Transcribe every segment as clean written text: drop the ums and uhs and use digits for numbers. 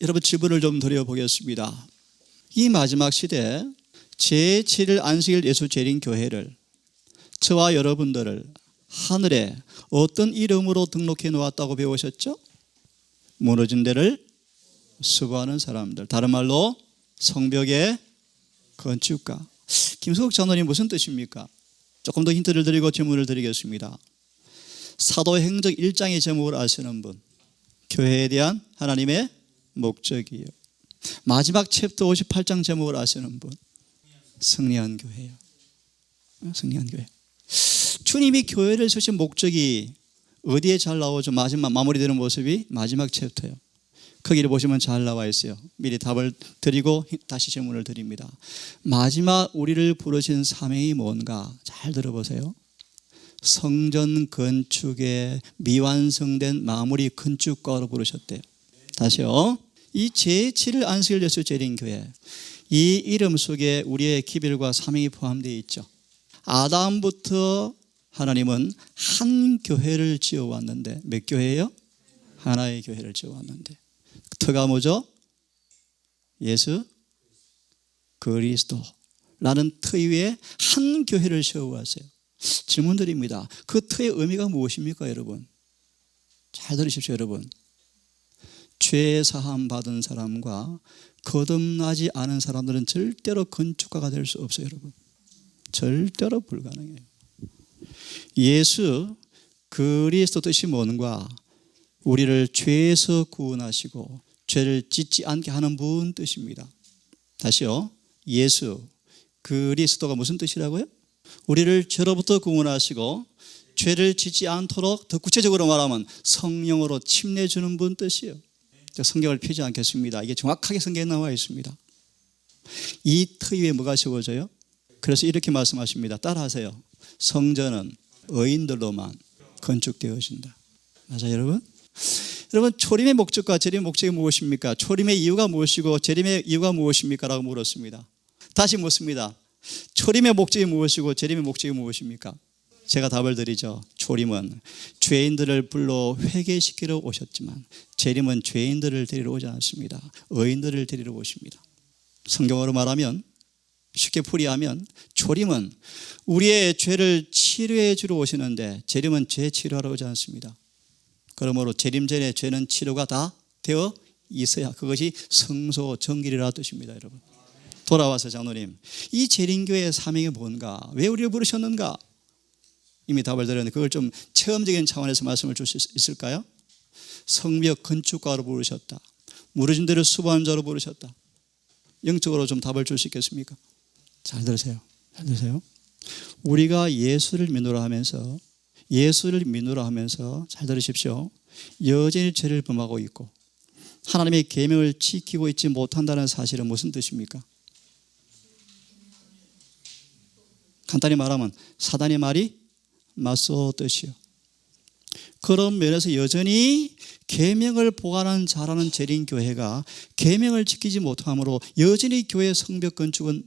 여러분 질문을 좀 드려보겠습니다. 이 마지막 시대 제7일 안식일 예수 재림 교회를, 저와 여러분들을 하늘에 어떤 이름으로 등록해 놓았다고 배우셨죠? 무너진 데를 수고하는 사람들, 다른 말로 성벽의 건축가. 김수국 장로님 무슨 뜻입니까? 조금 더 힌트를 드리고 질문을 드리겠습니다. 사도행전 1장의 제목을 아시는 분, 교회에 대한 하나님의 목적이에요. 마지막 챕터 58장 제목을 아시는 분, 승리한 교회예요. 승리한 교회. 주님이 교회를 세우신 목적이 어디에 잘 나오죠? 마지막 마무리되는 모습이 마지막 챕터예요. 거기를 보시면 잘 나와 있어요. 미리 답을 드리고 다시 질문을 드립니다. 마지막 우리를 부르신 사명이 뭔가 잘 들어보세요. 성전 건축에 미완성된 마무리 건축가로 부르셨대요. 다시요. 이 제7일 안식일 예수 재림교회, 이 이름 속에 우리의 기별과 사명이 포함되어 있죠. 아담부터 하나님은 한 교회를 지어왔는데, 몇 교회예요? 하나의 교회를 지어왔는데, 터가 뭐죠? 예수 그리스도라는 터 위에 한 교회를 세워왔어요. 질문 드립니다. 그 터의 의미가 무엇입니까, 여러분? 잘 들으십시오, 여러분. 죄 사함 받은 사람과 거듭나지 않은 사람들은 절대로 건축가가 될 수 없어요, 여러분. 절대로 불가능해요. 예수 그리스도 뜻이 뭔가? 우리를 죄에서 구원하시고 죄를 짓지 않게 하는 분 뜻입니다. 다시요. 예수 그리스도가 무슨 뜻이라고요? 우리를 죄로부터 구원하시고 죄를 짓지 않도록, 더 구체적으로 말하면 성령으로 침례주는 분 뜻이에요. 성경을 펴지 않겠습니다. 이게 정확하게 성경에 나와 있습니다. 이 터 위에 뭐가 세워져요? 그래서 이렇게 말씀하십니다. 따라하세요. 성전은 의인들로만 건축되어진다. 맞아요, 여러분? 여러분, 초림의 목적과 재림의 목적이 무엇입니까? 초림의 이유가 무엇이고 재림의 이유가 무엇입니까? 라고 물었습니다. 다시 묻습니다. 초림의 목적이 무엇이고 재림의 목적이 무엇입니까? 제가 답을 드리죠. 초림은 죄인들을 불러 회개시키러 오셨지만 재림은 죄인들을 데리러 오지 않습니다. 의인들을 데리러 오십니다. 성경으로 말하면, 쉽게 풀이하면 초림은 우리의 죄를 치료해 주러 오시는데 재림은 죄 치료하러 오지 않습니다. 그러므로 재림 전에 죄는 치료가 다 되어 있어야 그것이 성소 정결이라는 뜻입니다, 여러분. 돌아와서 장로님, 이 재림교회의 사명이 뭔가? 왜 우리를 부르셨는가? 이미 답을 드렸는데 그걸 좀 체험적인 차원에서 말씀을 줄 수 있을까요? 성벽 건축가로 부르셨다. 무너진 데를 수고한 자로 부르셨다. 영적으로 좀 답을 줄 수 있겠습니까? 잘 들으세요. 잘 들으세요. 우리가 예수를 믿노라 하면서 잘 들으십시오. 여전히 죄를 범하고 있고 하나님의 계명을 지키고 있지 못한다는 사실은 무슨 뜻입니까? 간단히 말하면 사단의 말이 맞서 뜻이요. 그런 면에서 여전히 계명을 보관하는 자라는 재림교회가 계명을 지키지 못함으로 여전히 교회 성벽 건축은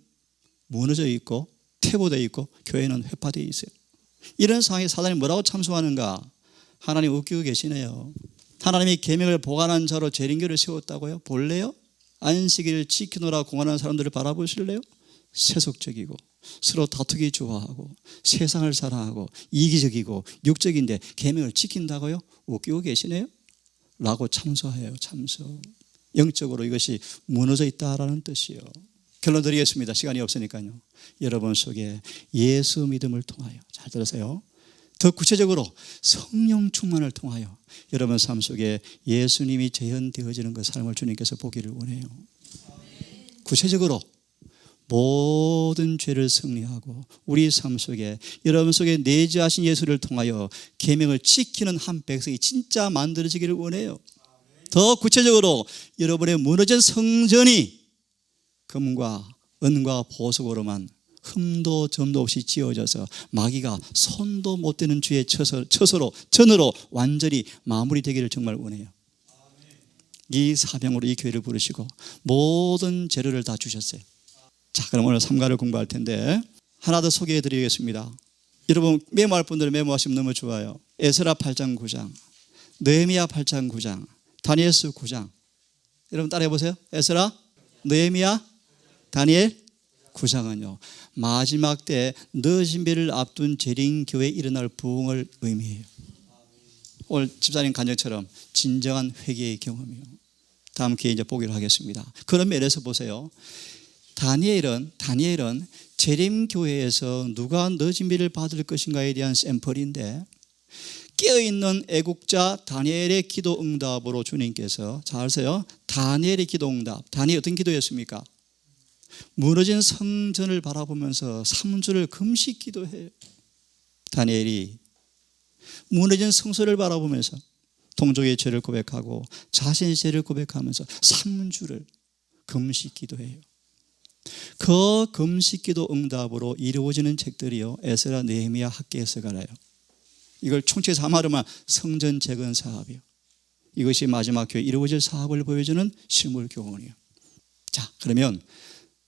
무너져 있고 퇴보되어 있고 교회는 회파되어 있어요. 이런 상황에 사단이 뭐라고 참소하는가? 하나님 웃기고 계시네요. 하나님이 계명을 보관한 자로 재림교회를 세웠다고요? 볼래요? 안식일을 지키노라 공언하는 사람들을 바라보실래요? 세속적이고 서로 다투기 좋아하고 세상을 사랑하고 이기적이고 육적인데 계명을 지킨다고요? 웃기고 계시네요? 라고 참소해요. 참소. 영적으로 이것이 무너져 있다라는 뜻이에요. 결론 드리겠습니다. 시간이 없으니까요. 여러분 속에 예수 믿음을 통하여, 잘 들으세요, 더 구체적으로 성령 충만을 통하여 여러분 삶 속에 예수님이 재현되어지는 그 삶을 주님께서 보기를 원해요. 구체적으로 모든 죄를 승리하고 우리 삶 속에, 여러분 속에 내재하신 예수를 통하여 계명을 지키는 한 백성이 진짜 만들어지기를 원해요. 더 구체적으로 여러분의 무너진 성전이 금과 은과 보석으로만 흠도 점도 없이 지어져서 마귀가 손도 못 대는 주의 전으로 완전히 마무리되기를 정말 원해요. 이 사명으로 이 교회를 부르시고 모든 재료를 다 주셨어요. 자, 그럼 오늘 3가를 공부할 텐데 하나 더 소개해 드리겠습니다. 여러분 메모할 분들은 메모하시면 너무 좋아요. 에스라 8장 9장, 느헤미야 8장 9장, 다니엘서 9장, 여러분 따라해 보세요. 에스라, 느헤미야, 다니엘. 9장은요 마지막 때 늦은 비를 앞둔 재림교회에 일어날 부흥을 의미해요. 오늘 집사님 간증처럼 진정한 회개의 경험이요. 다음 기회에 이제 보기로 하겠습니다. 그런 면에서 보세요. 다니엘은 재림교회에서 누가 늦은 비를 받을 것인가에 대한 샘플인데, 깨어있는 애국자 다니엘의 기도 응답으로 주님께서, 잘 아세요, 다니엘의 기도 응답. 다니엘 어떤 기도였습니까? 무너진 성전을 바라보면서 3주를 금식 기도해요. 다니엘이 무너진 성소를 바라보면서 동족의 죄를 고백하고 자신의 죄를 고백하면서 3주를 금식 기도해요. 그 금식 기도 응답으로 이루어지는 책들이요 에스라, 느헤미야, 학개서가라요. 이걸 총체해서 말하면 성전 재건 사업이요. 이것이 마지막 교회 이루어질 사업을 보여주는 실물 교훈이요. 자, 그러면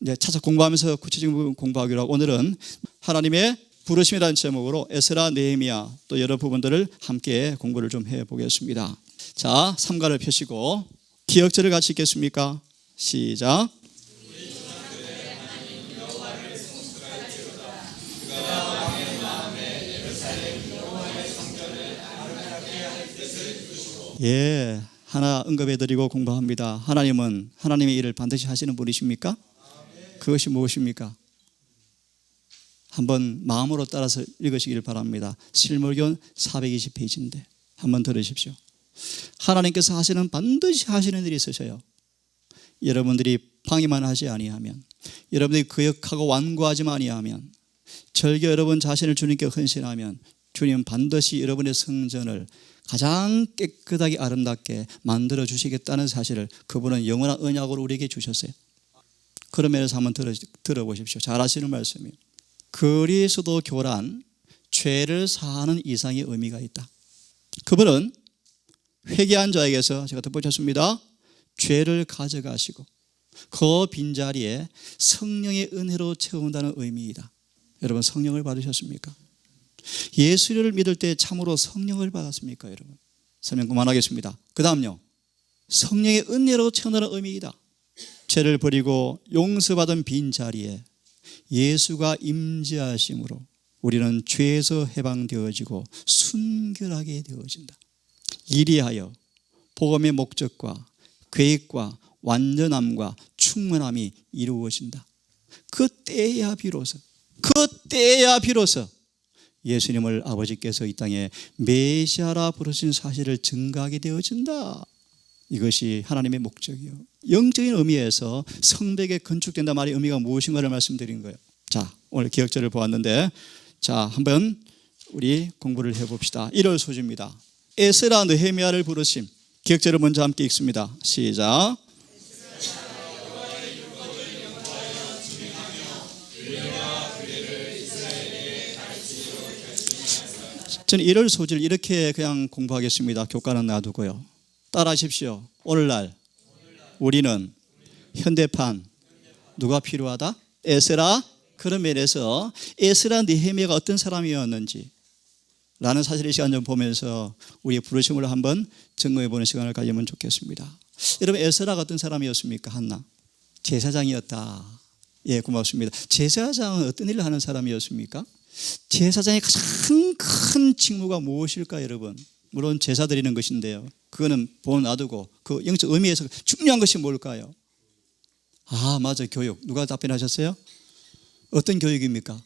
이제 차차 공부하면서 구체적인 부분 공부하기로 하고, 오늘은 하나님의 부르심이라는 제목으로 에스라, 느헤미야 또 여러 부분들을 함께 공부를 좀 해보겠습니다. 자, 삼가를 펴시고 기억절을 같이 읽겠습니까? 시작. 예, 하나 언급해드리고 공부합니다. 하나님은 하나님의 일을 반드시 하시는 분이십니까? 그것이 무엇입니까? 한번 마음으로 따라서 읽으시길 바랍니다. 실물교훈 420페이지인데 한번 들으십시오. 하나님께서 반드시 하시는 일이 있으셔요. 여러분들이 방해만 하지 아니하면, 여러분들이 거역하고 완고하지만 아니하면, 절개 여러분 자신을 주님께 헌신하면 주님은 반드시 여러분의 성전을 가장 깨끗하게 아름답게 만들어 주시겠다는 사실을 그분은 영원한 언약으로 우리에게 주셨어요. 그런 면에서 한번 들어보십시오. 잘 아시는 말씀이에요. 그리스도 교란, 죄를 사하는 이상의 의미가 있다. 그분은 회개한 자에게서, 제가 덧붙였습니다, 죄를 가져가시고 그 빈자리에 성령의 은혜로 채운다는 의미이다. 여러분, 성령을 받으셨습니까? 예수를 믿을 때 참으로 성령을 받았습니까? 여러분, 설명 그만하겠습니다. 그 다음요, 성령의 은혜로 채운다는 의미이다. 죄를 버리고 용서받은 빈자리에 예수가 임재하심으로 우리는 죄에서 해방되어지고 순결하게 되어진다. 이리하여 복음의 목적과 계획과 완전함과 충만함이 이루어진다. 그때야 비로소 예수님을 아버지께서 이 땅에 메시아라 부르신 사실을 증거하게 되어진다. 이것이 하나님의 목적이요. 영적인 의미에서 성벽에 건축된다 말의 의미가 무엇인가를 말씀드린 거예요. 자, 오늘 기억절을 보았는데, 자, 한번 우리 공부를 해봅시다. 1월 소지입니다. 에스라, 느헤미야를 부르심. 기억절을 먼저 함께 읽습니다. 시작. 저는 1월 소지를 이렇게 그냥 공부하겠습니다. 교과는 놔두고요. 따라하십시오. 오늘날 우리는 현대판 누가 필요하다? 에스라. 그런 면에서 에스라, 느헤미야가 어떤 사람이었는지 라는 사실의 시간 좀 보면서 우리의 부르심을 한번 점검해보는 시간을 가지면 좋겠습니다. 여러분, 에스라가 어떤 사람이었습니까? 한나 제사장이었다. 예, 고맙습니다. 제사장은 어떤 일을 하는 사람이었습니까? 제사장의 가장 큰 직무가 무엇일까, 여러분? 물론 제사 드리는 것인데요, 그거는 놔두고 그 영적 의미에서 중요한 것이 뭘까요? 아, 맞아, 교육. 누가 답변하셨어요? 어떤 교육입니까?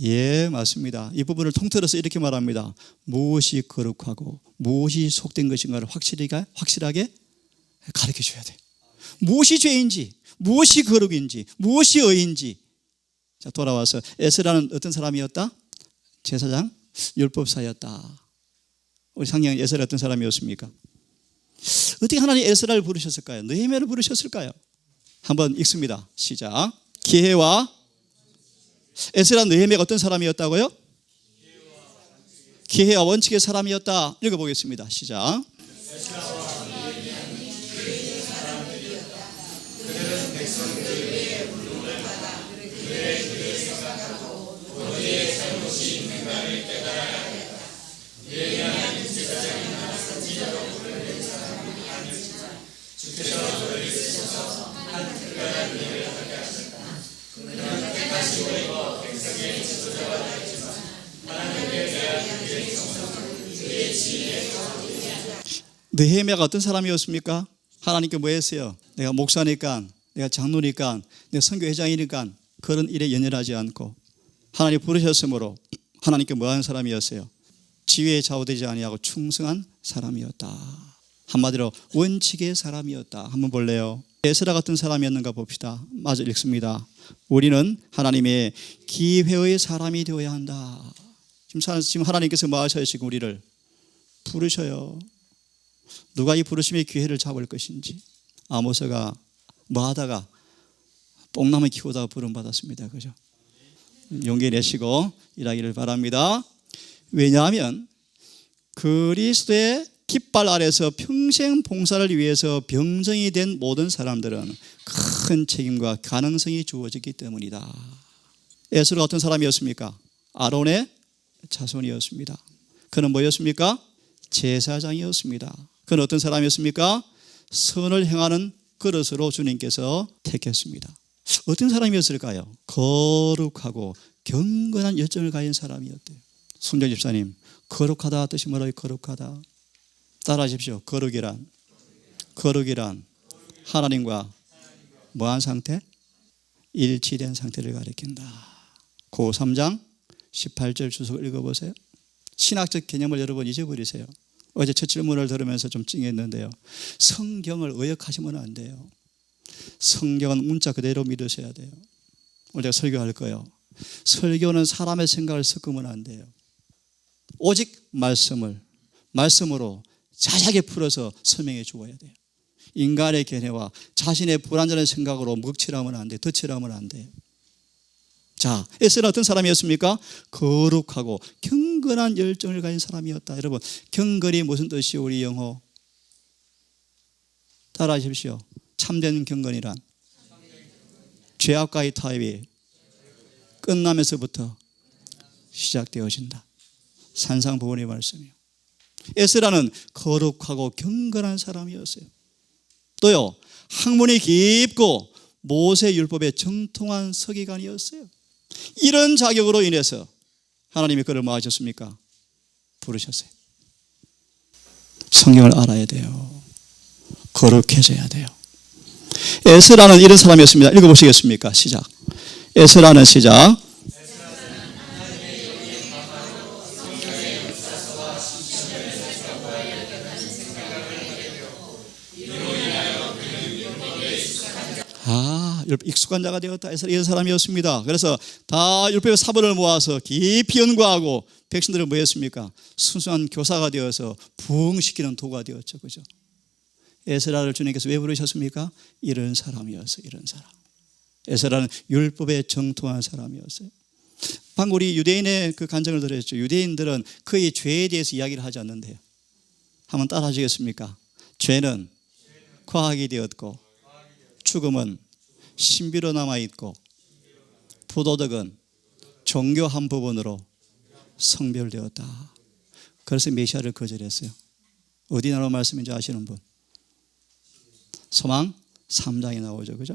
예, 맞습니다. 이 부분을 통틀어서 이렇게 말합니다. 무엇이 거룩하고 무엇이 속된 것인가를 확실하게 가르쳐 줘야 돼. 무엇이 죄인지, 무엇이 거룩인지, 무엇이 의인지. 자, 돌아와서 에스라는 어떤 사람이었다? 제사장, 율법사였다. 우리 상영 에스라 어떤 사람이었습니까? 어떻게 하나님 에스라를 부르셨을까요? 느헤미야를 부르셨을까요? 한번 읽습니다. 시작. 기회와 에스라, 느헤미야가 어떤 사람이었다고요? 기회와 원칙의 사람이었다. 읽어보겠습니다. 시작. 느헤미야가 어떤 사람이었습니까? 하나님께 뭐 했어요? 내가 목사니까, 내가 장로니까, 내가 선교회장이니까 그런 일에 연연하지 않고 하나님 부르셨으므로 하나님께 뭐 하는 사람이었어요? 지위에 좌우되지 아니하고 충성한 사람이었다. 한마디로 원칙의 사람이었다. 한번 볼래요? 에스라 같은 사람이었는가 봅시다. 마저 읽습니다. 우리는 하나님의 기회의 사람이 되어야 한다. 지금 하나님께서 뭐 하셔요? 지금 우리를 부르셔요. 누가 이 부르심의 기회를 잡을 것인지. 아모스가 뭐 하다가 뽕나무 키우다가 부름받았습니다. 그죠? 용기 내시고 일하기를 바랍니다. 왜냐하면 그리스도의 깃발 아래서 평생 봉사를 위해서 병정이 된 모든 사람들은 큰 책임과 가능성이 주어졌기 때문이다. 에스라가 어떤 사람이었습니까? 아론의 자손이었습니다. 그는 뭐였습니까? 제사장이었습니다. 그는 어떤 사람이었습니까? 선을 행하는 그릇으로 주님께서 택했습니다. 어떤 사람이었을까요? 거룩하고 경건한 열정을 가진 사람이었대요. 손정 집사님, 거룩하다 뜻이 뭐라고요? 거룩하다. 따라하십시오. 거룩이란 하나님과 뭐한 상태? 일치된 상태를 가리킨다. 고 3장 18절 주석 읽어보세요. 신학적 개념을 여러분 잊어버리세요. 어제 첫 질문을 들으면서 좀 찡했는데요. 성경을 의역하시면 안 돼요. 성경은 문자 그대로 믿으셔야 돼요. 오늘 제가 설교할 거예요. 설교는 사람의 생각을 섞으면 안 돼요. 오직 말씀으로 자세하게 풀어서 설명해 주어야 돼요. 인간의 견해와 자신의 불완전한 생각으로 먹칠하면 안 돼요. 덧칠하면 안 돼요. 자, 에스라는 어떤 사람이었습니까? 거룩하고 경건한 열정을 가진 사람이었다. 여러분, 경건이 무슨 뜻이에요? 우리 영어 따라하십시오. 참된 경건이란 죄악과의 타협이 끝나면서부터 시작되어진다. 산상보훈의 말씀이에요. 에스라는 거룩하고 경건한 사람이었어요. 또요, 학문이 깊고 모세 율법에 정통한 서기관이었어요. 이런 자격으로 인해서 하나님이 그를 뭐 하셨습니까? 부르셨어요. 성경을 알아야 돼요. 거룩해져야 돼요. 에스라는 이런 사람이었습니다. 읽어보시겠습니까? 시작. 에스라는 시작. 익숙한 자가 되었다. 이런 사람이었습니다. 그래서 다 율법의 사본을 모아서 깊이 연구하고 백성들은 뭐였습니까? 순수한 교사가 되어서 부흥시키는 도가 되었죠. 그죠? 에스라를 주님께서 왜 부르셨습니까? 이런 사람이었어요. 이런 사람. 에스라는 율법에 정통한 사람이었어요. 방금 우리 유대인의 그 간증을 들었죠. 유대인들은 그의 죄에 대해서 이야기를 하지 않는데요. 한번 따라 하시겠습니까? 죄는 과학이 되었고 죽음은 신비로 남아있고 부도덕은 종교 한 부분으로 성별되었다. 그래서 메시아를 거절했어요. 어디 나라 말씀인지 아시는 분? 소망 3장에 나오죠. 그죠?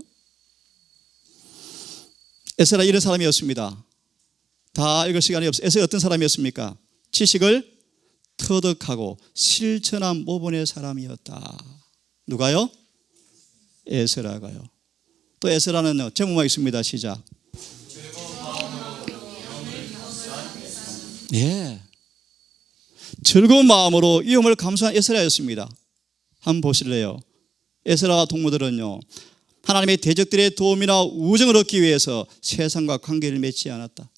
에스라 이런 사람이었습니다. 다 읽을 시간이 없어요. 에스라 어떤 사람이었습니까? 지식을 터득하고 실천한 모본의 사람이었다. 누가요? 에스라가요. 또 에스라는 제목만 있습니다. 시작. 예, 즐거운 마음으로 위험을 감수한 에스라였습니다. 한번 보실래요? 에스라와 동무들은요, 하나님의 대적들의 도움이나 우정을 얻기 위해서 세상과 관계를 맺지 않았다.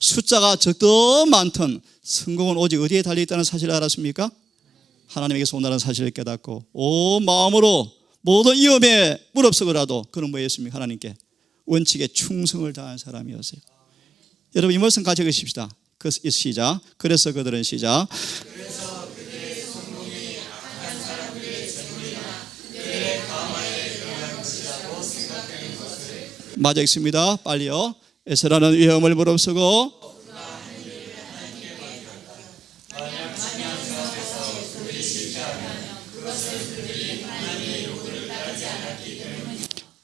숫자가 적든 많든 성공은 오직 어디에 달려있다는 사실을 알았습니까? 하나님에게서 온다는 사실을 깨닫고 온 마음으로 모든 위험에 무릅쓰고라도 그는 뭐였습니까? 하나님께 원칙에 충성을 다한 사람이었어요. 여러분 이 말씀 같이 읽으십시다. 시작. 그래서 그들은 시작. 맞아 읽습니다. 빨리요. 에스라는 위험을 무릅쓰고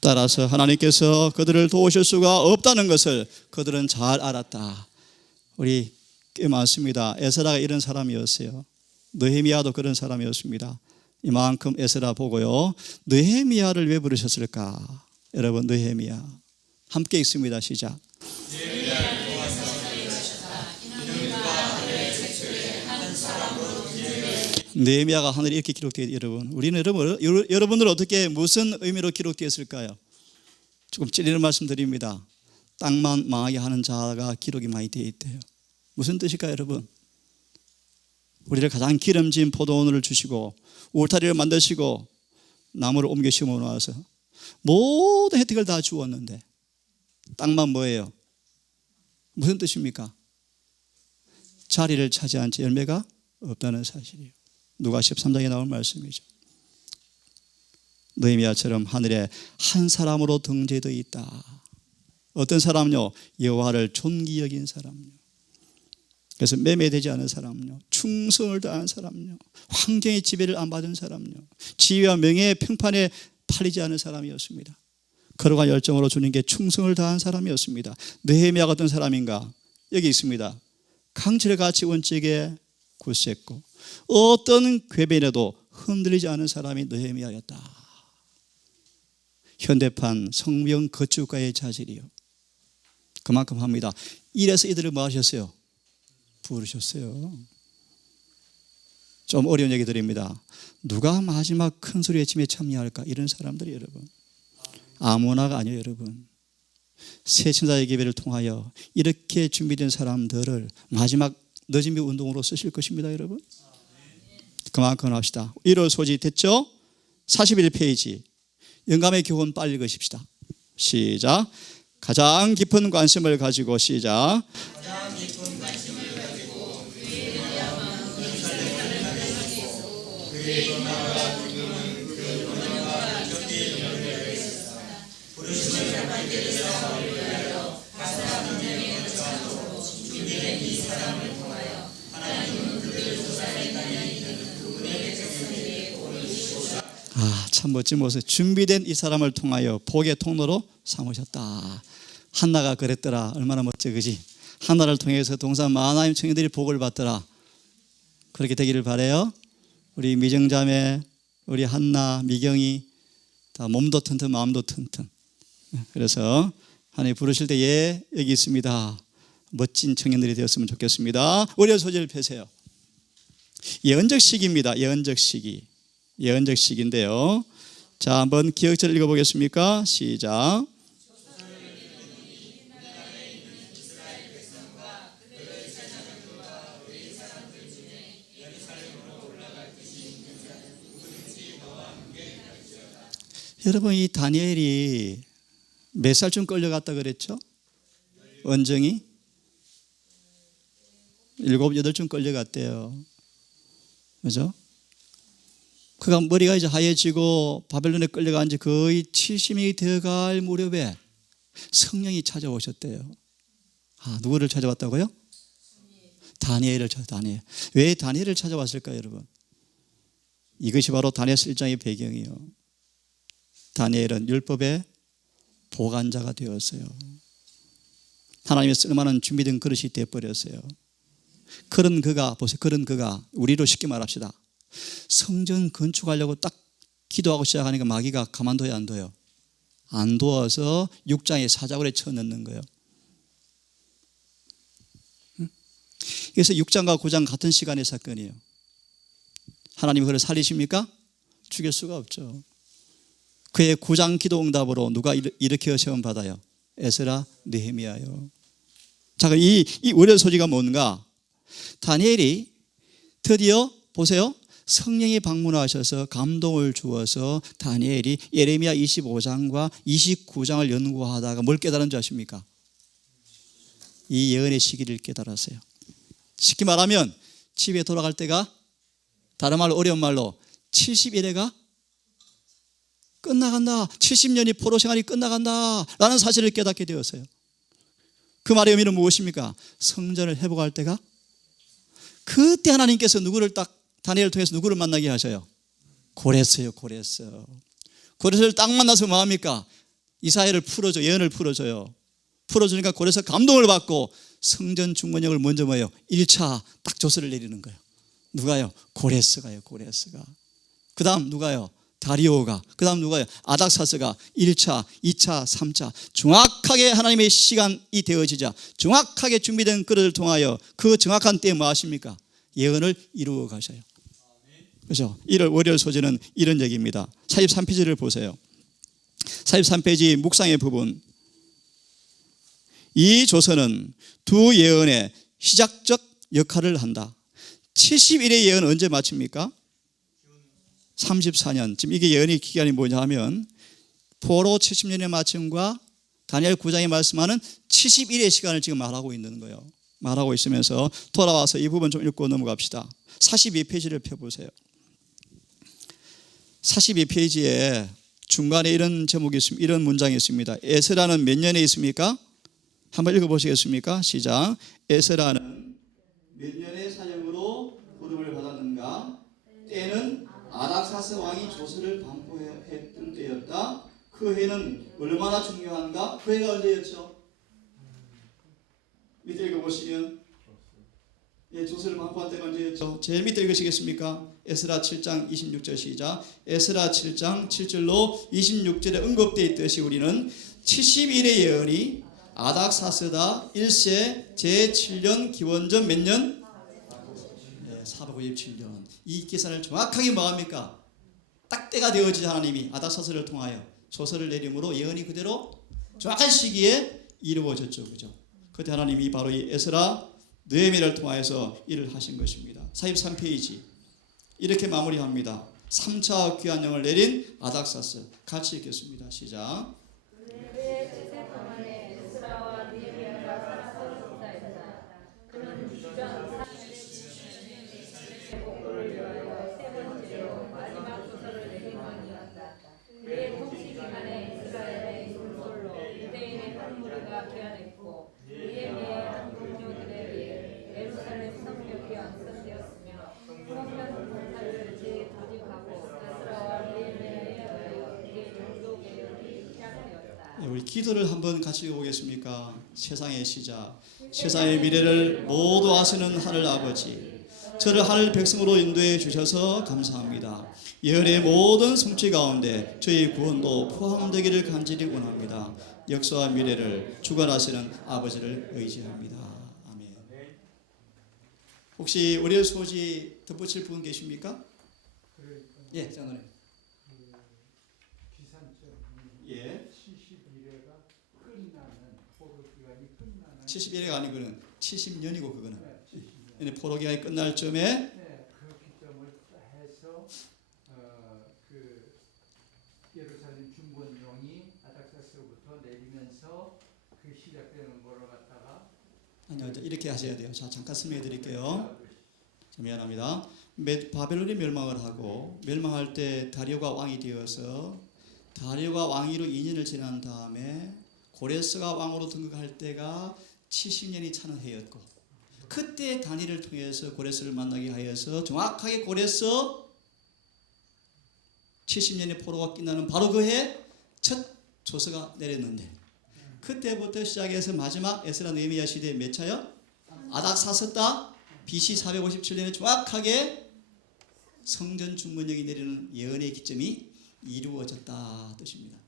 따라서 하나님께서 그들을 도우실 수가 없다는 것을 그들은 잘 알았다. 우리 꽤 많습니다. 에스라가 이런 사람이었어요. 느헤미야도 그런 사람이었습니다. 이만큼 에스라 보고요. 느헤미야를 왜 부르셨을까? 여러분, 느헤미야 함께 읽습니다. 시작. 느헤미야가 하늘에 이렇게 기록되어 있어요. 여러분, 우리는 여러분들 어떻게 무슨 의미로 기록되었을까요? 조금 찔리는 말씀 드립니다. 땅만 망하게 하는 자가 기록이 많이 되어 있대요. 무슨 뜻일까요, 여러분? 우리를 가장 기름진 포도원을 주시고 울타리를 만드시고 나무를 옮겨 심어 놓아서 모든 혜택을 다 주었는데 땅만 뭐예요? 무슨 뜻입니까? 자리를 차지한 채 열매가 없다는 사실이에요. 누가 13장에 나온 말씀이죠. 느헤미야처럼 하늘에 한 사람으로 등재되어 있다. 어떤 사람요? 여호와를 존귀 여긴 사람요. 그래서 매매되지 않은 사람요, 충성을 다한 사람요, 환경의 지배를 안 받은 사람요, 지위와 명예의 평판에 팔리지 않은 사람이었습니다. 거룩한 열정으로 주님께 충성을 다한 사람이었습니다. 느헤미야가 어떤 사람인가? 여기 있습니다. 강철같이 원칙에 굳셌고 어떤 궤변에도 흔들리지 않은 사람이 느헤미야였다. 현대판 성경 건축가의 자질이요. 그만큼 합니다. 이래서 이들을 뭐 하셨어요? 부르셨어요. 좀 어려운 얘기 드립니다. 누가 마지막 큰 소리 외침에 참여할까? 이런 사람들이 여러분, 아무나가 아니에요. 여러분, 새 천사의 계배를 통하여 이렇게 준비된 사람들을 마지막 늦은 비 운동으로 쓰실 것입니다. 여러분, 그만큼 합시다. 1월 소지 됐죠? 41페이지 영감의 교훈 빨리 읽으십시다. 시작. 가장 깊은 관심을 가지고 시작. 참 멋진 모습. 준비된 이 사람을 통하여 복의 통로로 삼으셨다. 한나가 그랬더라. 얼마나 멋져, 그지? 한나를 통해서 동산 많은 청년들이 복을 받더라. 그렇게 되기를 바라요. 우리 미정자매, 우리 한나, 미경이 다 몸도 튼튼 마음도 튼튼. 그래서 하나님 부르실 때 예, 여기 있습니다. 멋진 청년들이 되었으면 좋겠습니다. 우리 소재를 펴세요. 예언적 시기입니다. 예언적 시기. 예언적 시기인데요. 자, 한번 기억절 읽어보겠습니까? 시작. 여러분, 이 다니엘이 몇 살쯤 끌려갔다 그랬죠? 원정이 7, 8쯤 끌려갔대요. 그죠? 그가 머리가 이제 하얘지고 바벨론에 끌려간 지 거의 70년이 되어갈 무렵에 성령이 찾아오셨대요. 누구를 찾아왔다고요? 다니엘을 다니엘. 왜 다니엘을 찾아왔을까요, 여러분? 이것이 바로 다니엘 1장의 배경이에요. 다니엘은 율법의 보관자가 되었어요. 하나님의 쓸만한 준비된 그릇이 되어버렸어요. 그런 그가, 보세요. 그런 그가, 우리로 쉽게 말합시다. 성전 건축하려고 딱 기도하고 시작하니까 마귀가 가만둬야 안 둬요? 안 도와서 6장에 사자굴에 쳐넣는 거예요. 그래서 6장과 9장 같은 시간의 사건이에요. 하나님이 그를 살리십니까? 죽일 수가 없죠. 그의 9장 기도 응답으로 누가 일으켜 세움 받아요? 에스라, 느헤미야요. 자, 이 의뢰 소지가 뭔가? 다니엘이 드디어 보세요. 성령이 방문하셔서 감동을 주어서 다니엘이 예레미야 25장과 29장을 연구하다가 뭘 깨달은 줄 아십니까? 이 예언의 시기를 깨달았어요. 쉽게 말하면 집에 돌아갈 때가, 다른 말로 어려운 말로 71회가 끝나간다. 70년이 포로 생활이 끝나간다 라는 사실을 깨닫게 되었어요. 그 말의 의미는 무엇입니까? 성전을 회복할 때가, 그때 하나님께서 누구를 딱 다니엘을 통해서 누구를 만나게 하셔요? 고레스요. 고레스를 딱 만나서 뭐합니까? 이사야를 풀어줘, 예언을 풀어줘요. 풀어주니까 고레스가 감동을 받고 성전 중건역을 먼저 뭐예요? 1차 딱 조서를 내리는 거예요. 누가요? 고레스가요. 고레스가. 그 다음 누가요? 다리오가. 그 다음 누가요? 아닥사스가 1차, 2차, 3차 정확하게 하나님의 시간이 되어지자 정확하게 준비된 그릇을 통하여 그 정확한 때에 뭐 하십니까? 예언을 이루어 가셔요. 그렇죠? 1월 월요일 소재는 이런 얘기입니다. 43페이지를 보세요. 43페이지 묵상의 부분. 이 조서는 두 예언의 시작적 역할을 한다. 71의 예언 언제 마칩니까? 34년. 지금 이게 예언의 기간이 뭐냐 하면 포로 70년의 마침과 다니엘 9장에 말씀하는 71의 시간을 지금 말하고 있는 거예요. 말하고 있으면서 돌아와서 이 부분 좀 읽고 넘어갑시다. 42페이지를 펴보세요. 42페이지에 중간에 이런 제목이 있습니다. 이런 문장이 있습니다. 에스라는 몇 년에 있습니까? 한번 읽어보시겠습니까? 시작. 에스라는 몇 년의 사형으로 부름을 받았는가? 때는 아닥사스 왕이 조서를 반포했던 때였다. 그 해는 얼마나 중요한가? 그 해가 언제였죠? 밑에 읽어보시면 조서를 반포한 때가 언제였죠? 제일 밑에 읽으시겠습니까? 에스라 7장 26절 시작. 에스라 7장 7절로 26절에 언급되어 있듯이 우리는 71의 예언이 아닥사스다 1세 제7년 기원전 몇 년? 457년. 이 기사를 정확하게 뭐합니까? 딱 때가 되어지자 하나님이 아닥사스를 통하여 조서를 내림으로 예언이 그대로 정확한 시기에 이루어졌죠. 그죠? 그때 하나님이 바로 이 에스라 느헤미야를 통하여서 일을 하신 것입니다. 43페이지 이렇게 마무리합니다. 3차 귀환령을 내린 아닥사스 같이 읽겠습니다. 시작. 우리 기도를 한번 같이 읽어보겠습니까? 세상의 시작. 세상의 미래를 모두 아시는 하늘 아버지, 저를 하늘 백성으로 인도해 주셔서 감사합니다. 예언의 모든 성취 가운데 저희 구원도 포함되기를 간절히 원합니다. 역사와 미래를 주관하시는 아버지를 의지합니다. 아멘. 혹시 월요일 소지 덧붙일 분 계십니까? 예, 장로님. 예. 71회가 아니고는 70년이고 그거는. 네, 포로 기간이 끝날 쯤에 그 기점을 해서 그 예루살렘 중건령이 아닥사스로부터 내리면서 그 시작되는 거를 갖다가 아니요, 이렇게 하셔야 돼요. 자, 잠깐 설명해 드릴게요. 미안합니다. 바벨론이 멸망을 하고 멸망할 때 다리오가 왕이 되어서 다리오가 왕위로 2년을 지난 다음에 고레스가 왕으로 등극할 때가 70년이 차는 해였고 그때 다니엘을 통해서 고레스를 만나게 하여서 정확하게 고레스 70년의 포로가 끝나는 바로 그 해 첫 조서가 내렸는데 그때부터 시작해서 마지막 에스라 느헤미야 시대의 몇 차요? 아닥사스다 BC 457년에 정확하게 성전 중건령이 내리는 예언의 기점이 이루어졌다 뜻입니다.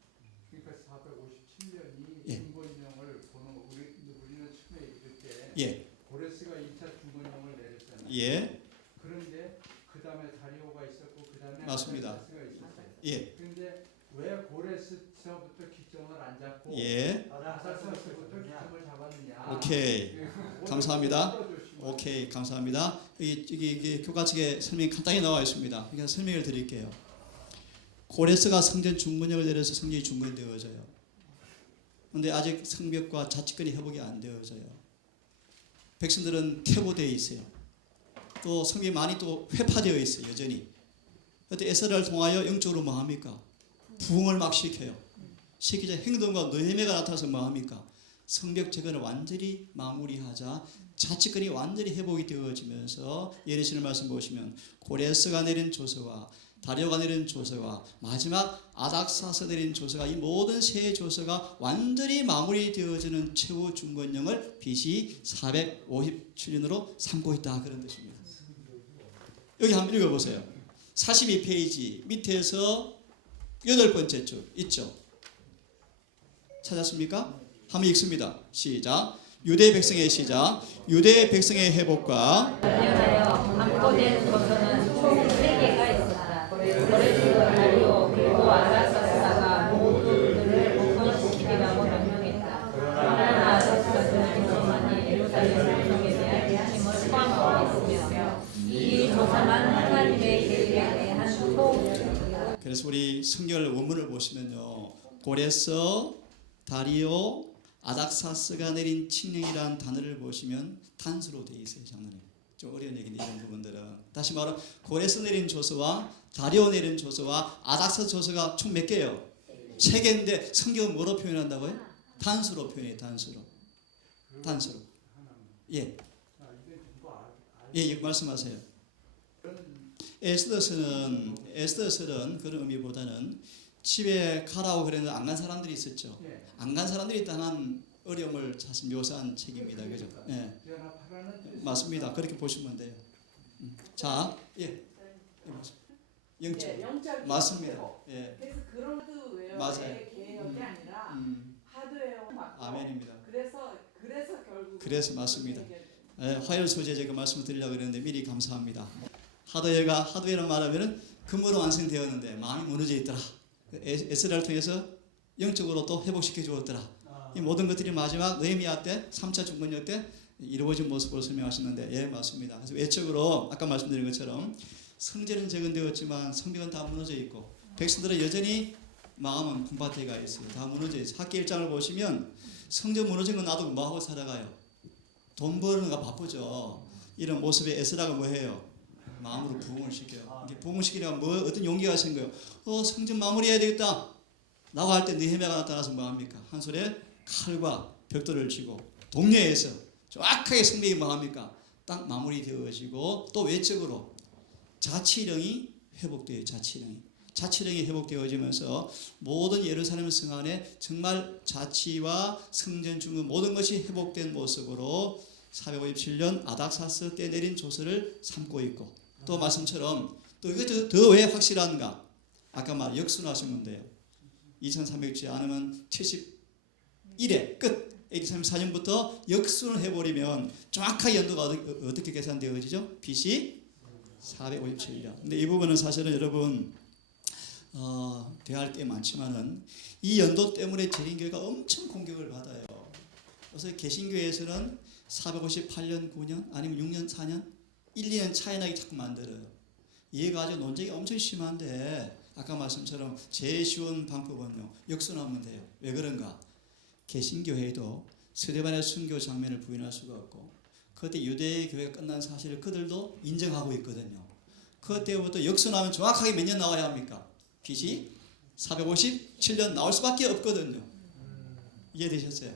그러니까 457년이 예. 중건령을 보는 우리는 처음에 읽을 때 예. 고레스가 2차 중건령을 내렸잖아요. 예. 그런데 그 다음에 다리오가 있었고 그 다음에 맞습니다. 아닥사스가 있었어요. 예. 그런데 왜 고레스서부터 기점을 안 잡고 예. 아닥사스부터 기점을 잡았느냐? 오케이. 감사합니다. 오케이, 감사합니다. 이게 교과 측에 설명이 간단히 나와 있습니다. 그러니까 설명을 드릴게요. 고레스가 성전 중건령을 내려서 성전이 중건되어져요. 그런데 아직 성벽과 자치권이 회복이 안 되어져요. 백성들은 퇴보되어 있어요. 또 성벽이 많이 또 회파되어 있어요. 여전히. 그때 에스라를 통하여 영적으로 뭐 합니까? 부흥을 막 시켜요. 시키자 행동과 느헤미야가 나타나서 뭐 합니까? 성벽 재건을 완전히 마무리하자 자치권이 완전히 회복이 되어지면서 예리신의 말씀 보시면 고레스가 내린 조서와 다리오가 내린 조서와 마지막 아닥사스 내린 조서가 이 모든 세 조서가 완전히 마무리되어지는 최후 중건령을 BC 457년으로 삼고 있다 그런 뜻입니다. 여기 한번 읽어보세요. 42페이지 밑에서 8번째 줄 있죠. 찾았습니까? 한번 읽습니다. 시작. 유대 백성의 시작. 유대 백성의 회복과 관련하여 안포된 조서는 총 3개가 있었다. 고레스, 다리오, 그리고 아닥사스다가 모두 그들을 복권시키라고 명령했다. 그러나 아닥사스는 조만이 예루살렘 성에 대한 힘을 포함하고 있으며 이 조사만 하나님의 계획에 대한 소극이었다. 그래서 우리 성경을 원문을 보시면요. 고레스, 다리오, 아닥사스가 내린 칙령이라는 단어를 보시면 단수로 되어 있어요. 장면에. 좀 어려운 얘기인데 이런 부분들은. 다시 말하면 고레스 내린 조서와 다리오 내린 조서와 아닥사스 조서가 총 몇 개예요? 3개인데 성경은 뭐로 표현한다고요? 단수로 표현해요. 단수로. 단수로. 예. 예, 말씀하세요. 에스더서는 그런 의미보다는 집에 가라고 그랬는데 안 간 사람들이 있었죠. 안 간 사람들이 당한 어려움을 사실 묘사한 책입니다. 그죠? 예. 맞습니다. 그렇게 보시면 돼요. 자, 예. 영적. 맞습니다. 예. 그래서 그런 하드웨어의 맞아요. 개혁이 아니라 하드웨어 맞고. 아멘입니다. 그래서 결국 그래서 맞습니다. 예, 화요일 소재 제가 말씀을 드리려고 그랬는데 미리 감사합니다. 하드웨어란 말하면은 금으로 완성되었는데 마음이 무너져 있더라. 에스라를 통해서 영적으로 또 회복시켜 주었더라. 이 모든 것들이 마지막 느헤미야 때 3차 중건역 때 이루어진 모습으로 설명하셨는데 예 맞습니다. 그래서 외적으로 아까 말씀드린 것처럼 성전은 재건되었지만 성벽은 다 무너져 있고 백성들은 여전히 마음은 콩밭에 가 있어요. 다 무너져 있어요. 학기 1장을 보시면 성전 무너진 건 놔두고 뭐하고 살아가요? 돈 버는 거 바쁘죠. 이런 모습에 에스라가 뭐해요? 마음으로 부흥을 시켜요. 이게 부흥을 시키려면 뭐 어떤 용기가 생겨요. 성전 마무리해야 되겠다. 라고 할 때 느헤미야가 나타나서 뭐합니까? 한 손에 칼과 벽돌을 쥐고 동네에서 정확하게 성벽이 뭐합니까? 딱 마무리되어지고 또 외적으로 자치령이 회복돼요. 자치령이 회복되어지면서 모든 예루살렘 성 안에 정말 자치와 성전 중의 모든 것이 회복된 모습으로 457년 아닥사스 때 내린 조서를 삼고 있고 또 말씀처럼 또 이것도 더 왜 확실한가? 아까 말 역순하시면 돼요. 2300주에 않으면 71회 끝. AD 34년부터 역순을 해버리면 정확하게 연도가 어떻게 계산되어지죠? BC 457년. 근데 이 부분은 사실은 여러분 대할 게 많지만은 이 연도 때문에 재림교회가 엄청 공격을 받아요. 그래서 개신교회에서는 458년 9년 아니면 6년 4년 1, 2년 차이 나게 자꾸 만들어요. 이해가 아주 논쟁이 엄청 심한데 아까 말씀처럼 제일 쉬운 방법은요. 역순하면 돼요. 왜 그런가? 개신교회도 스데반의 순교 장면을 부인할 수가 없고 그때 유대 교회가 끝난 사실을 그들도 인정하고 있거든요. 그때부터 역순하면 정확하게 몇 년 나와야 합니까? BC 457년 나올 수밖에 없거든요. 이해되셨어요?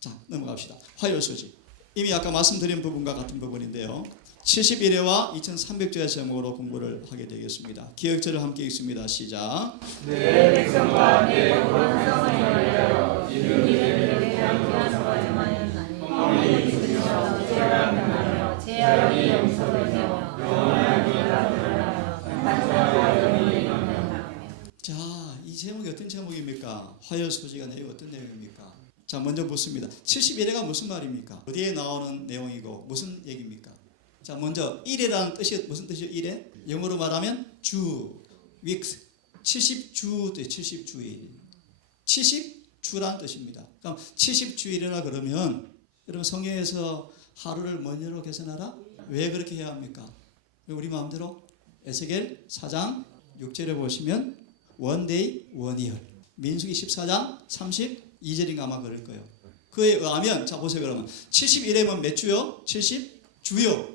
자, 넘어갑시다. 화요일 소식. 이미 아까 말씀드린 부분과 같은 부분인데요. 71회와 2300주의 제목으로 공부를 하게 되겠습니다. 기억절을 함께 읽습니다. 시작. 내 백성과 내 본성을 위하여 이를 대한 기한과 정하였나니 험이 있으며 죄가 명하며 죄악이 용서되며 영원한 기가 드러나며 단서가 영원히 영원하며. 자, 이 제목이 어떤 제목입니까? 화요일 소식의 내용이 어떤 내용입니까? 자, 먼저 묻습니다. 71회가 무슨 말입니까? 어디에 나오는 내용이고 무슨 얘기입니까? 자, 먼저 1회라는 뜻이 무슨 뜻이요? 1회? 영어로 말하면 주, weeks, 70주, 70주일. 70주라는 뜻입니다. 그럼 70주일이라 그러면 여러분 성경에서 하루를 몇 년으로 계산하라? 왜 그렇게 해야 합니까? 우리 마음대로 에스겔 4장 6절에 보시면 one day, one year. 민수기 14장 32절인가 아마 그럴 거예요. 그에 의하면 자 보세요. 그러면 71회면 몇 주요? 70주요.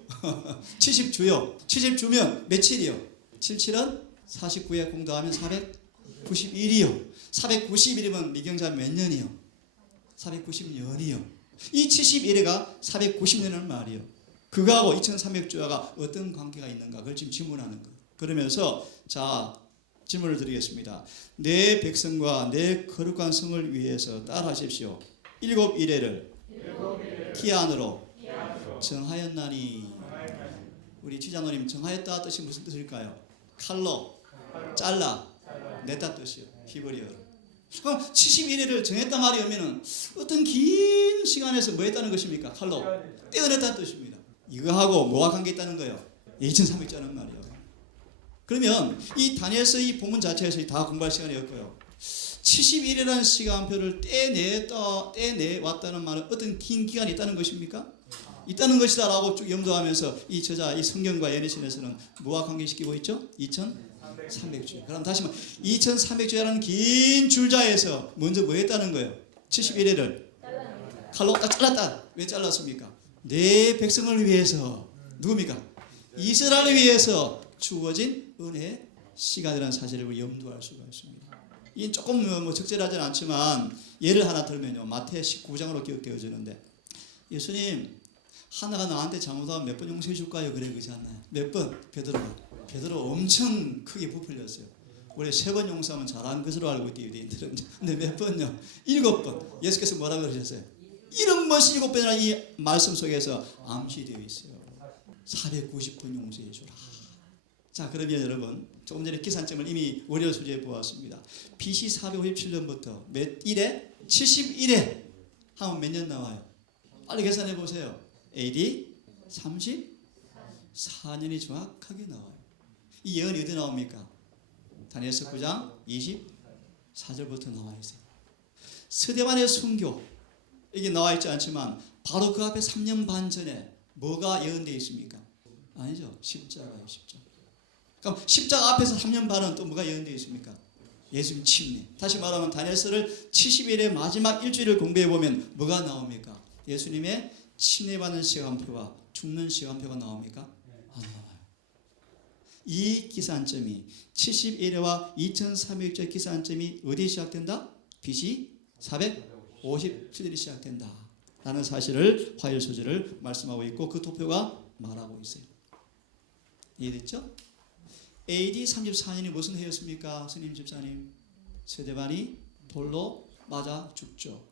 70주요. 70주면 며칠이요? 77은 49에 공도하면 491이요. 491이면 미경자 몇 년이요? 490년이요. 이 71회가 490년을 말이요. 그거하고 2300주야가 어떤 관계가 있는가? 그걸 지금 질문하는 거예요. 그러면서 자 질문을 드리겠습니다. 내 백성과 내 거룩한 성을 위해서 따라하십시오. 7일회를 기한으로 정하였나니 우리 지장로님 정하였다 뜻이 무슨 뜻일까요? 칼로 잘라 냈다 뜻이요. 히브리어로. 그럼 71일을 정했단 말이 오면은 어떤 긴 시간에서 뭐 했다는 것입니까? 칼로 떼어냈다는 뜻입니다. 이거하고 뭐가 관계 있다는 거예요? 2300자는 말이에요. 그러면 이 다니엘서 이 본문 자체에서 다 공부할 시간이었고요. 71이라는 시간표를 떼내왔다는 말은 어떤 긴 기간이 있다는 것입니까? 있다는 것이다라고 쭉 염두하면서 이 저자 이 성경과 예언신에서는 뭐와 관계시키고 있죠? 2300주. 그럼 다시 말해 2300주라는 긴 줄자에서 먼저 뭐 했다는 거예요? 71회를 칼로 딱 잘랐다. 왜 잘랐습니까? 내 백성을 위해서 누굽니까? 이스라엘을 위해서 주어진 은혜의 시간이라는 사실을 우리 염두할 수가 있습니다. 이 조금 뭐 적절하진 않지만 예를 하나 들면요. 마태 19장으로 기억되어지는데 예수님 하나가 나한테 잘못하면 몇 번 용서해 줄까요? 그래 그렇지 않나요? 몇 번? 베드로 엄청 크게 부풀렸어요. 원래 3번 용서하면 잘한 것으로 알고 있대요. 유대인들은. 근데 몇 번요? 7번. 예수께서 뭐라고 그러셨어요? 7번씩 7번이라는 이 말씀 속에서 암시되어 있어요. 490번 용서해 주라. 자, 그러면 여러분 조금 전에 기산점을 이미 월요 소재에 보았습니다. BC 457년부터 몇 일에? 71에 하면 몇 년 나와요? 빨리 계산해 보세요. AD 34년이 정확하게 나와요. 이 예언이 어디 나옵니까? 다니엘서 9장 24절부터 나와 있어요. 스데반의 순교 이게 나와 있지 않지만 바로 그 앞에 3년 반 전에 뭐가 예언되어 있습니까? 아니죠. 십자가예요. 십자가. 그럼 십자가 앞에서 3년 반은 또 뭐가 예언되어 있습니까? 예수님 침례. 다시 말하면 다니엘서를 70일의 마지막 일주일을 공부해 보면 뭐가 나옵니까? 예수님의 침례받는 시간표와 죽는 시간표가 나옵니까? 안 나와요. 이 기산점이 71회와 2300절 기산점이 어디에 시작된다? BC 457일이 시작된다 라는 사실을 화요일 소재를 말씀하고 있고 그 도표가 말하고 있어요. 이해됐죠? AD 34년이 무슨 해였습니까? 스님 집사님 스데반이 돌로 맞아 죽죠.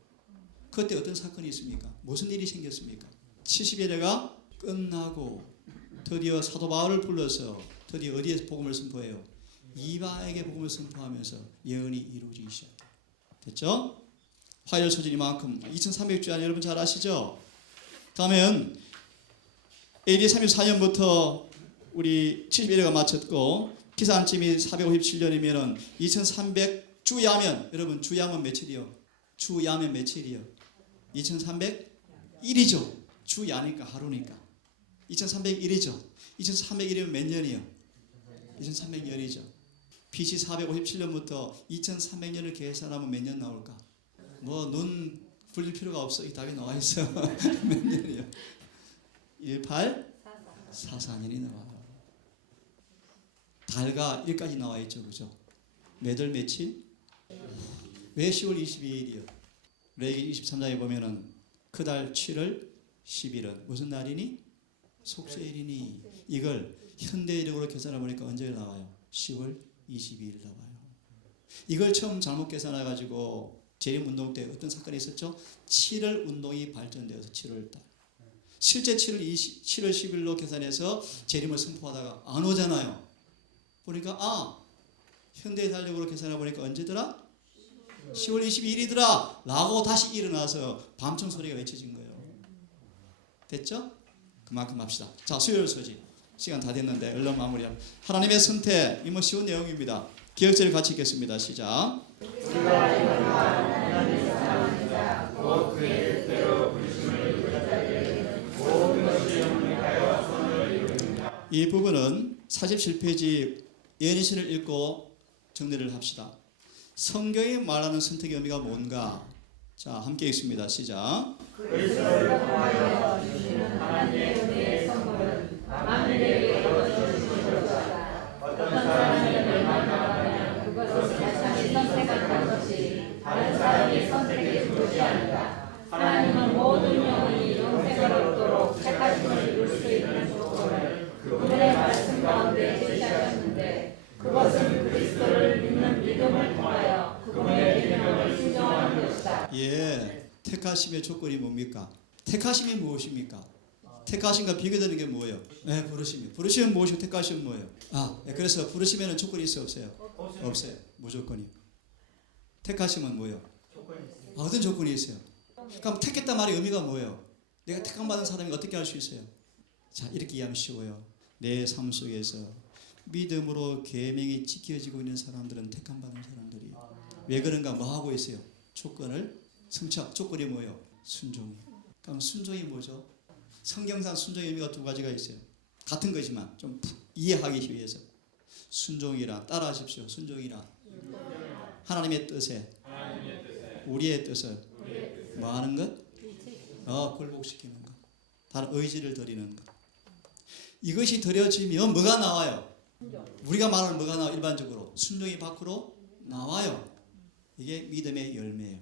그때 어떤 사건이 있습니까? 무슨 일이 생겼습니까? 70일회가 끝나고 드디어 사도 바울을 불러서 드디어 어디에서 복음을 선포해요? 이방에게 복음을 선포하면서 예언이 이루어지기 시작해요. 됐죠? 화요일 소진 이만큼 2300주간 여러분 잘 아시죠? 다음엔 AD 34년부터 우리 71회가 마쳤고 기산점이 457년이면 2300주 야면 여러분 주 야면 며칠이요? 주 야면 며칠이요? 2301이죠. 주 야니까 하루니까 2301이죠. 2301이면 몇 년이요? 2300년이죠. BC 457년부터 2300년을 계산하면 몇 년 나올까? 뭐 눈 굴릴 필요가 없어. 이 답이 나와 있어. 몇 년이요? 1844년이 나와요. 달과 일까지 나와 있죠. 그죠? 매달 며칠? 왜 10월 22일이요? 레기 23장에 보면은 그 달 7월 11일 무슨 날이니? 속죄일이니. 이걸 현대적으로 계산해 보니까 언제 나와요? 10월 22일 나와요. 이걸 처음 잘못 계산해 가지고 재림운동 때 어떤 사건이 있었죠? 7월 운동이 발전되어서 7월 달. 실제 7월 10일로 계산해서 재림을 선포하다가 안 오잖아요. 보니까 현대 달력으로 계산해 보니까 언제더라? 10월 22일이더라 라고 다시 일어나서 밤청 소리가 외쳐진 거예요. 됐죠? 그만큼 합시다. 자, 수요일 소식 시간 다 됐는데 얼른 마무리합니다. 하나님의 선택 이 뭐 쉬운 내용입니다. 기억절을 같이 읽겠습니다. 시작. 이 부분은 47페이지 예언신을 읽고 정리를 합시다. 성경이 말하는 선택의 의미가 뭔가? 자, 함께 읽습니다. 시작. 그리스도를 통하여 주시는 하나님의 은혜의 선물은 만민에게 이루어져 주신 것이다. 어떤 사람이 멸망하면 그것은 자신이 선택한 것이 다른 사람이 선택해 준 것이 아니다. 하나님은 모든 영혼이 영생을 얻도록 택하심을 이룰 수 있는 조건을 그분의 말씀 가운데 제시하셨는데 그것은 그리스도를 믿는 믿음을 통하여 그분의 계명을 순종하는 것이다. 예, 택하심의 조건이 뭡니까? 택하심이 무엇입니까? 택하심과 비교되는 게 뭐예요? 네, 부르심이요. 부르심은 무엇이고 택하심은 뭐예요? 그래서 부르심에는 조건이 있어요, 없어요? 없어요. 무조건이. 택하심은 뭐예요? 어떤 조건이 있어요? 그럼 택했단 말의 의미가 뭐예요? 내가 택함 받은 사람이 어떻게 할 수 있어요? 자, 이렇게 이해하면 쉬워요. 내 삶 속에서 믿음으로 계명이 지켜지고 있는 사람들은 택함 받은 사람들이 왜 그런가? 뭐 하고 있어요? 조건을 성취. 조건이 뭐예요? 순종이. 그럼 순종이 뭐죠? 성경상 순종의 의미가 두 가지가 있어요. 같은 거지만 좀 이해하기 위해서. 순종이라 따라하십시오. 순종이라 하나님의 뜻에 우리의 뜻을 뭐 하는 것? 굴복시키는 것. 다른 의지를 드리는 것. 이것이 드려지면 뭐가 나와요? 우리가 말하는 뭐가 나와요? 일반적으로 순종이 밖으로 나와요. 이게 믿음의 열매예요.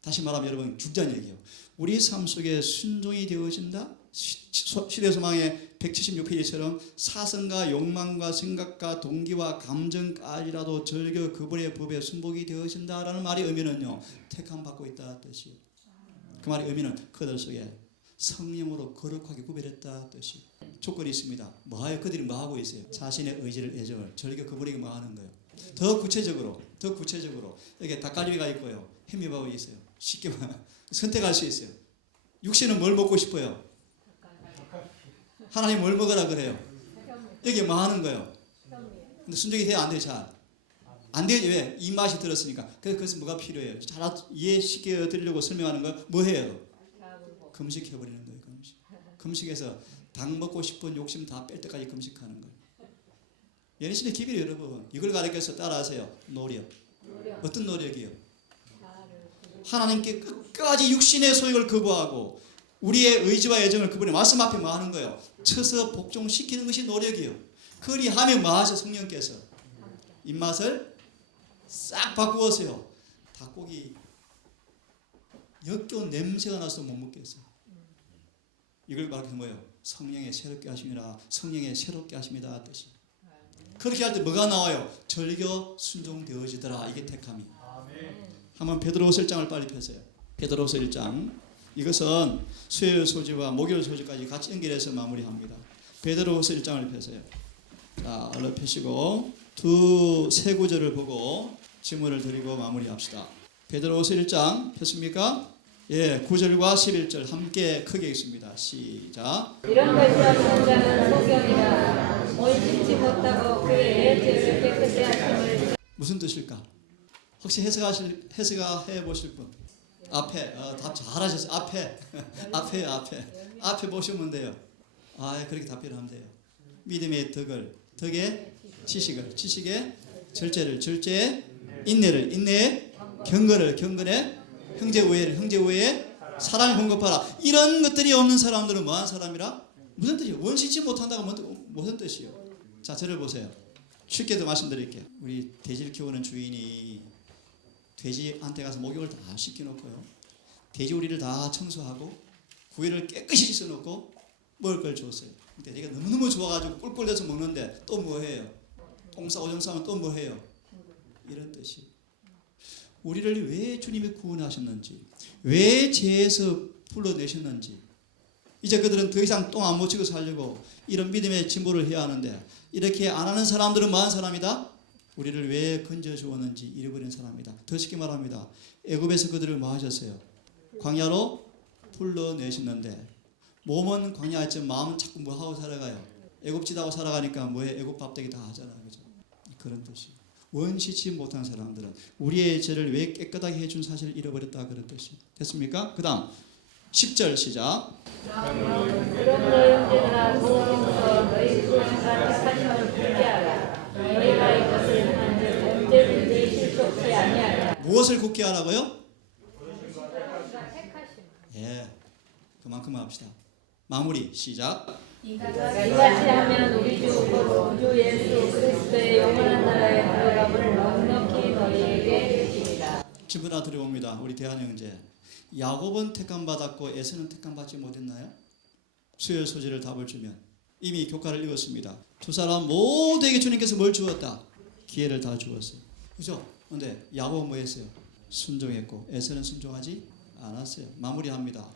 다시 말하면 여러분 죽자는 얘기예요. 우리 삶 속에 순종이 되어진다. 시대소망의 176페이지처럼 사성과 욕망과 생각과 동기와 감정까지라도 절교 그분의 법에 순복이 되어진다라는 말의 의미는요, 택함 받고 있다 뜻이에요. 그 말의 의미는 그들 속에 성령으로 거룩하게 구별했다 뜻이에요. 조건이 있습니다. 뭐하여 그들이 뭐 하고 있어요? 자신의 의지를 애정을 절교 그분에게 뭐 하는 거예요? 더 구체적으로 이렇게 닭갈비가 있고요, 햄밥이 있어요. 쉽게 선택할 수 있어요. 육신은 뭘 먹고 싶어요? 하나님 뭘 먹으라 그래요? 여기 뭐 하는 거예요? 근데 순종이 돼야 안 돼요. 잘 안 되지. 왜? 입맛이 들었으니까. 그래서 뭐가 필요해요? 잘 이해 쉽게 드리려고 설명하는 거 뭐 해요? 금식해버리는 거예요. 금식해서 닭 먹고 싶은 욕심 다 뺄 때까지 금식하는 거예요. 예수님의 기별이 여러분 이걸 가르쳐서 따라하세요. 노력. 어떤 노력이요? 하나님께 끝까지 육신의 소욕을 거부하고 우리의 의지와 애정을 그분의 말씀 앞에 뭐 하는 거예요? 쳐서 복종시키는 것이 노력이요. 그리하면 뭐 하셔? 성령께서 입맛을 싹 바꾸었어요. 닭고기 역겨운 냄새가 나서 못 먹겠어요. 이걸 말하는 뭐예요? 성령의 새롭게 하심이라. 성령의 새롭게 하심이다 뜻이. 그렇게 할 때 뭐가 나와요? 절교 순종되어지더라. 이게 택함이. 한번 베드로후서 1장을 빨리 펴세요. 베드로후서 1장. 이것은 수요일 소지와 목요일 소지까지 같이 연결해서 마무리합니다. 베드로후서 1장을 펴세요. 자, 얼른 펴시고 세 구절을 보고 질문을 드리고 마무리합시다. 베드로후서 1장 폈습니까? 예, 9절과 11절 함께 크게 읽습니다. 시작. 이런 것이 없는 자는 소경이라 온심치 못하고 그의 죄를 깨끗이 하심을. 무슨 뜻일까? 혹시 해석해 보실 분? 앞에 답 잘하셨어요. 앞에 보시면 돼요. 그렇게 답변하면 돼요. 믿음의 덕의 지식의 절제에 인내를 인내에 경건에 형제 우애에 사랑을 공급하라. 이런 것들이 없는 사람들은 뭐한 사람이라? 무슨 뜻이에요? 원시치 못한다고 무슨 뜻이에요? 자, 저를 보세요. 쉽게도 말씀드릴게요. 우리 돼지를 키우는 주인이 돼지한테 가서 목욕을 다 시켜놓고요, 돼지우리를 다 청소하고 구이를 깨끗이 씻어놓고 먹을 걸 줬어요. 근데 내가 너무너무 좋아가지고 꿀꿀대서 먹는데 또 뭐해요? 똥싸 오줌 싸면 또 뭐해요? 이런 뜻이에요. 우리를 왜 주님이 구원하셨는지, 왜 죄에서 불러내셨는지, 이제 그들은 더 이상 똥 안 묻히고 살려고 이런 믿음의 진보를 해야 하는데, 이렇게 안 하는 사람들은 뭐한 사람이다? 우리를 왜 건져 주었는지 잃어버린 사람이다. 더 쉽게 말합니다. 애굽에서 그들을 뭐 하셨어요? 광야로 불러내셨는데 몸은 광야였지만 마음은 자꾸 뭐 하고 살아가요? 애굽짓하고 살아가니까 뭐해? 애굽 밥되기 다 하잖아요. 그죠? 그런 뜻이. 원시치 못한 사람들은 우리의 죄를 왜 깨끗하게 해준 사실을 잃어버렸다, 그런 뜻이. 됐습니까? 그 다음 10절 시작. 그럼 너희 형제들아 도로서 너희 구원과 택하심을 굳게 하라. 너희가 이것을 행한즉 언제든지 실족치 아니하리라. 무엇을 굳게 하라고요? 예, 그만큼만 합시다. 마무리 시작. 이같이 하면 우리 주 구주 예수 그리스도의 영원한 나라에 들어감을 넉넉히 너희에게 주시리라. 질문 하나 드려봅니다. 우리 대한 형제, 야곱은 택함 받았고 에서는 택함 받지 못했나요? 수요일 소지를 답을 주면 이미 교과를 읽었습니다. 두 사람 모두에게 주님께서 뭘 주었다? 기회를 다 주었어요. 그죠? 근데 야곱은 뭐 했어요? 순종했고 에서는 순종하지 않았어요. 마무리합니다.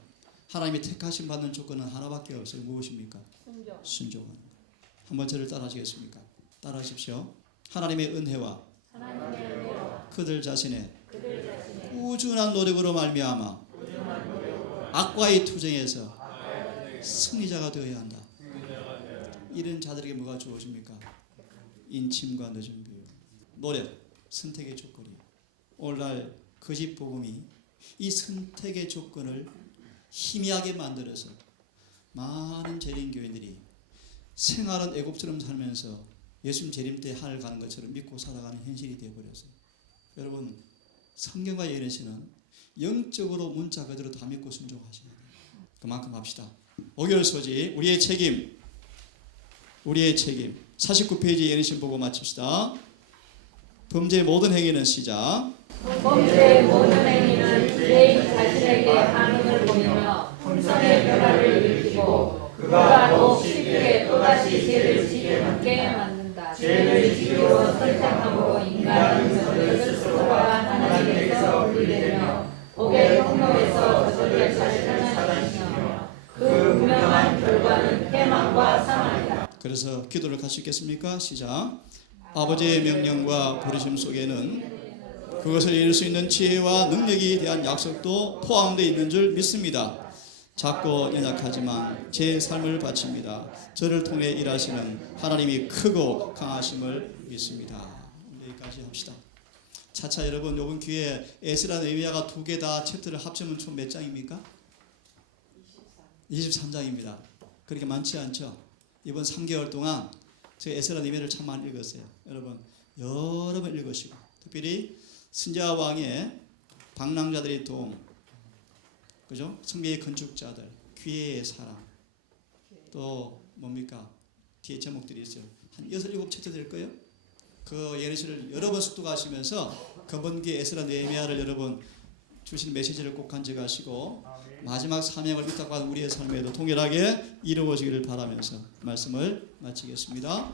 하나님이 택하심 받는 조건은 하나밖에 없어요. 무엇입니까? 순종하는 것. 한번 저를 따라하시겠습니까? 따라하십시오. 하나님의 은혜와 그들 자신의 꾸준한 노력으로 말미암아 악과의 투쟁에서 승리자가 되어야 한다. 이런 자들에게 뭐가 주어집니까? 인침과 늦은 비유, 노력, 선택의 조건이에요. 오늘날 거짓 복음이 이 선택의 조건을 희미하게 만들어서 많은 재림교인들이 생활은 애국처럼 살면서 예수님 재림 때 하늘 가는 것처럼 믿고 살아가는 현실이 되어버렸어요. 여러분, 성경과 예언시는 영적으로 문자 그대로 다 믿고 순종하셔야 돼요. 그만큼 합시다. 5개월 소지, 우리의 책임. 49페이지 예언신 보고 마칩시다. 범죄의 모든 행위는 시작. 범죄의 모든 행위는 죄인 자신에게 반응을 보이며 품성의 변화를 일으키고 그가 더욱 쉽게 또다시 죄를 지게 만든다. 죄를 지기로 설정함으로 인간은 그것을 스스로가 하나님께서 분리되며 복의 통로에서 거절될 자신을 찾으시며 그 분명한 결과는 패망과 사망이다. 그래서 기도를 같이 읽겠습니까? 시작. 아버지의 명령과 부르심 속에는 그것을 이룰 수 있는 지혜와 능력에 대한 약속도 포함되어 있는 줄 믿습니다. 작고 연약하지만 제 삶을 바칩니다. 저를 통해 일하시는 하나님이 크고 강하심을 믿습니다. 여기까지 합시다. 차차 여러분, 이번 기회에 에스라 느헤미야가 두 개 다 챕터를 합치면 총 몇 장입니까? 23장입니다. 그렇게 많지 않죠? 이번 3개월 동안 제가 에스라 느헤미야를 참 많이 읽었어요. 여러분, 여러 번 읽으시고, 특별히 스냐 왕의 방랑자들의 도움, 그죠? 성경의 건축자들, 기회의 사랑, 또 뭡니까? 뒤에 제목들이 있어요. 한 6, 7챕터 될 거예요. 그 예언시를 여러 번 숙독하시면서 그번 기회 에스라 느헤미야를 여러분 주신 메시지를 꼭 간직하시고 마지막 사명을 위탁받은 우리의 삶에도 동일하게 이루어지기를 바라면서 말씀을 마치겠습니다.